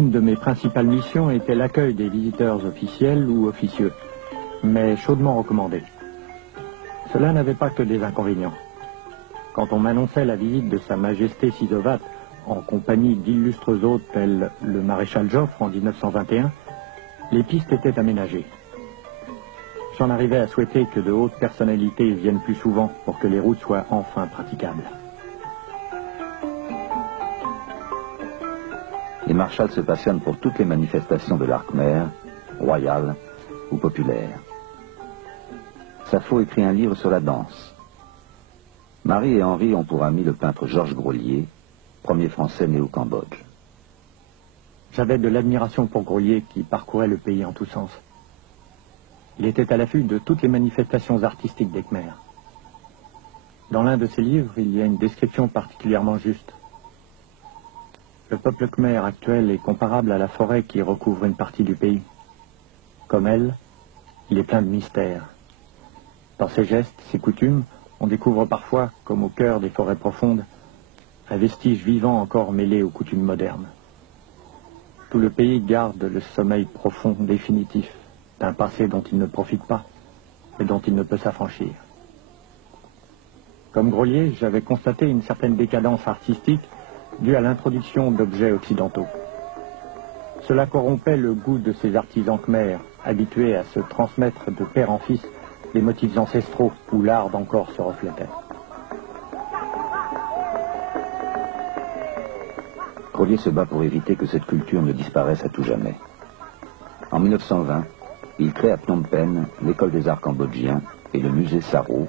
Une de mes principales missions était l'accueil des visiteurs officiels ou officieux, mais chaudement recommandé. Cela n'avait pas que des inconvénients. Quand on m'annonçait la visite de Sa Majesté Sisovat en compagnie d'illustres hôtes tels le maréchal Joffre en 1921, les pistes étaient aménagées. J'en arrivais à souhaiter que de hautes personnalités viennent plus souvent pour que les routes soient enfin praticables. Les marshals se passionnent pour toutes les manifestations de l'arc khmer, royal ou populaire. Sappho écrit un livre sur la danse. Marie et Henri ont pour ami le peintre Georges Grolier, premier Français né au Cambodge. J'avais de l'admiration pour Grolier qui parcourait le pays en tous sens. Il était à l'affût de toutes les manifestations artistiques des Khmers. Dans l'un de ses livres, il y a une description particulièrement juste. Le peuple khmer actuel est comparable à la forêt qui recouvre une partie du pays. Comme elle, il est plein de mystères. Dans ses gestes, ses coutumes, on découvre parfois, comme au cœur des forêts profondes, un vestige vivant encore mêlé aux coutumes modernes. Tout le pays garde le sommeil profond définitif d'un passé dont il ne profite pas et dont il ne peut s'affranchir. Comme Grolier, j'avais constaté une certaine décadence artistique due à l'introduction d'objets occidentaux. Cela corrompait le goût de ces artisans khmers, habitués à se transmettre de père en fils des motifs ancestraux où l'art d'encore se reflétait. Grolier se bat pour éviter que cette culture ne disparaisse à tout jamais. En 1920, il crée à Phnom Penh l'école des arts cambodgiens et le musée Saro,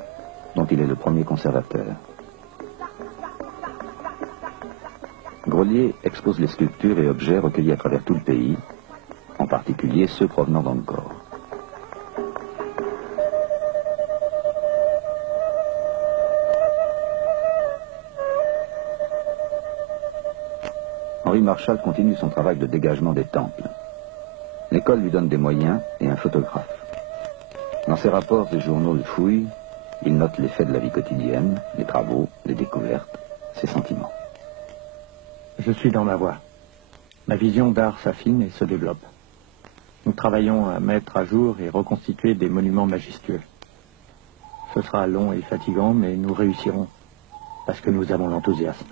dont il est le premier conservateur. Grolier expose les sculptures et objets recueillis à travers tout le pays, en particulier ceux provenant d'Angkor. Henri Marshall continue son travail de dégagement des temples. L'école lui donne des moyens et un photographe. Dans ses rapports et journaux de fouilles, il note les faits de la vie quotidienne, les travaux, les découvertes, ses sentiments. Je suis dans ma voie. Ma vision d'art s'affine et se développe. Nous travaillons à mettre à jour et reconstituer des monuments majestueux. Ce sera long et fatigant, mais nous réussirons, parce que nous avons l'enthousiasme.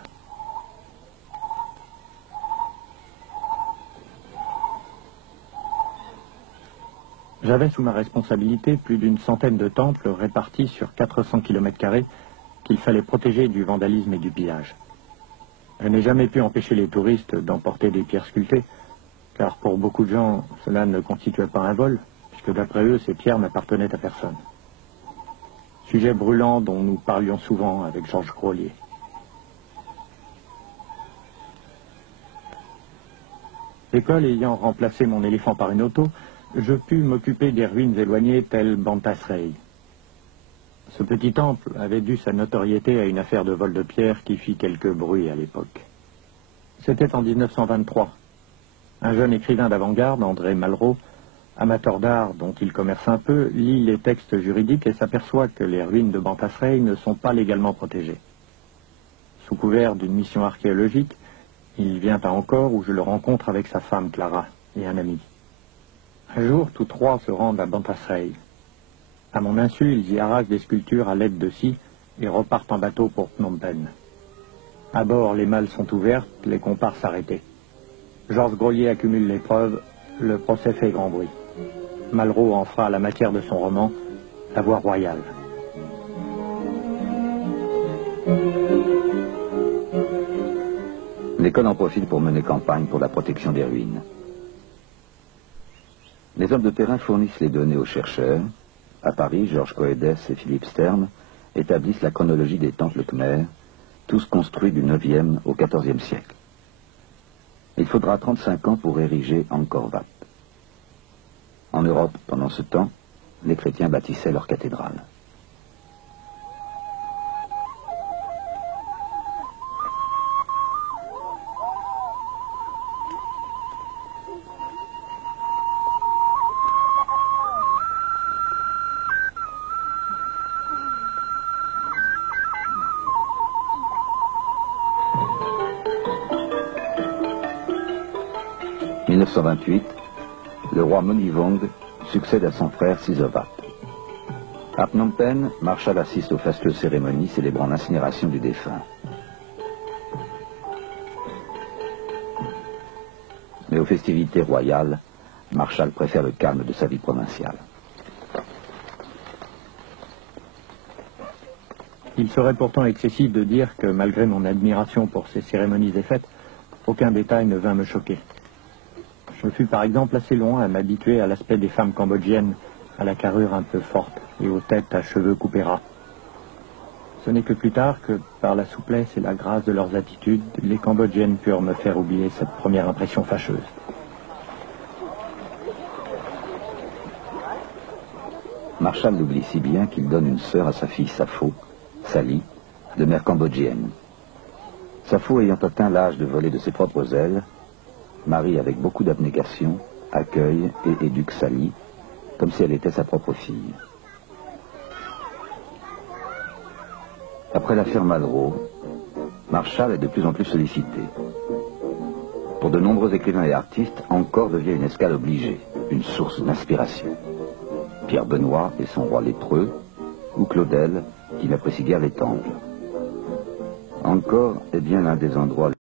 J'avais sous ma responsabilité plus d'une centaine de temples répartis sur 400 km² qu'il fallait protéger du vandalisme et du pillage. Je n'ai jamais pu empêcher les touristes d'emporter des pierres sculptées, car pour beaucoup de gens, cela ne constituait pas un vol, puisque d'après eux, ces pierres n'appartenaient à personne. Sujet brûlant dont nous parlions souvent avec Georges Grolier. L'école ayant remplacé mon éléphant par une auto, je pus m'occuper des ruines éloignées telles Bantasrey. Ce petit temple avait dû sa notoriété à une affaire de vol de pierre qui fit quelque bruit à l'époque. C'était en 1923. Un jeune écrivain d'avant-garde, André Malraux, amateur d'art dont il commerce un peu, lit les textes juridiques et s'aperçoit que les ruines de Bantasrey ne sont pas légalement protégées. Sous couvert d'une mission archéologique, il vient à Angkor où je le rencontre avec sa femme Clara et un ami. Un jour, tous trois se rendent à Bantasrey. À mon insu, ils y arrachent des sculptures à l'aide de scie et repartent en bateau pour Phnom Penh. À bord, les malles sont ouvertes, les comparses arrêtés. Georges Grolier accumule les preuves, le procès fait grand bruit. Malraux en fera la matière de son roman, La Voie royale. L'école en profite pour mener campagne pour la protection des ruines. Les hommes de terrain fournissent les données aux chercheurs. À Paris, Georges Coedes et Philippe Stern établissent la chronologie des temples khmers, tous construits du 9e au 14e siècle. Il faudra 35 ans pour ériger Angkor Wat. En Europe, pendant ce temps, les chrétiens bâtissaient leur cathédrale. 1928, le roi Monivong succède à son frère Sisowath. À Phnom Penh, Marshall assiste aux fastueuses cérémonies célébrant l'incinération du défunt. Mais aux festivités royales, Marshall préfère le calme de sa vie provinciale. Il serait pourtant excessif de dire que, malgré mon admiration pour ces cérémonies et fêtes, aucun détail ne vint me choquer. Je fus par exemple assez long à m'habituer à l'aspect des femmes cambodgiennes, à la carrure un peu forte et aux têtes à cheveux coupés ras. Ce n'est que plus tard que, par la souplesse et la grâce de leurs attitudes, les Cambodgiennes purent me faire oublier cette première impression fâcheuse. Marshall l'oublie si bien qu'il donne une sœur à sa fille Sapho, Sally, de mère cambodgienne. Sapho ayant atteint l'âge de voler de ses propres ailes, Marie, avec beaucoup d'abnégation, accueille et éduque Sally, comme si elle était sa propre fille. Après l'affaire Malraux, Marshall est de plus en plus sollicité. Pour de nombreux écrivains et artistes, Angkor devient une escale obligée, une source d'inspiration. Pierre Benoît et son roi lépreux, ou Claudel, qui n'apprécie guère les temples. Angkor est bien l'un des endroits